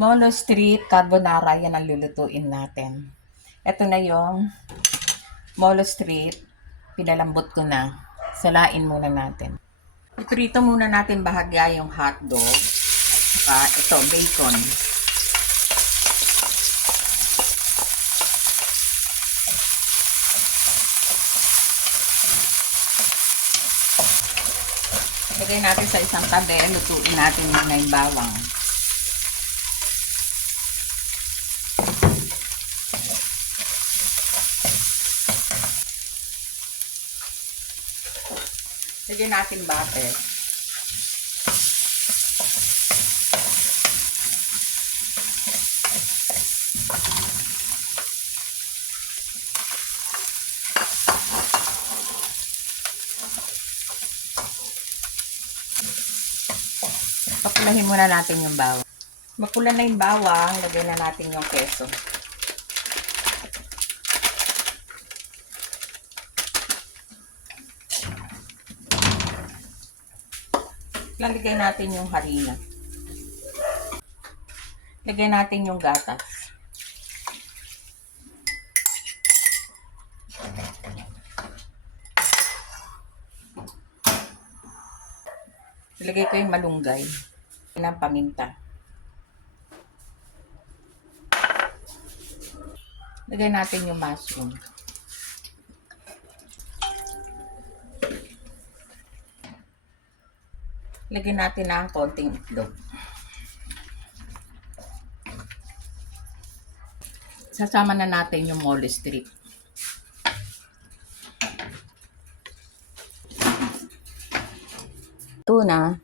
Molo Street Carbonara, yan ang lulutuin natin. Ito na yung Molo Street. Pinalambot ko na. Salain muna natin. Iprito muna natin bahagya yung hotdog. Saka ito, bacon. Lagay natin sa isang tabi. Lutuin natin muna yung bawang. Lagyan natin butter. Papulahin muna natin yung bawang. Mapula na yung bawang, lagyan na natin yung keso. Lalagay natin yung harina. Lagyan natin yung gatas. Ilagay ko yung malunggay. Ng paminta. Lagay natin yung mushroom. Lagyan natin ng konting itlog. Sasama na natin yung Molo Street. Ito na.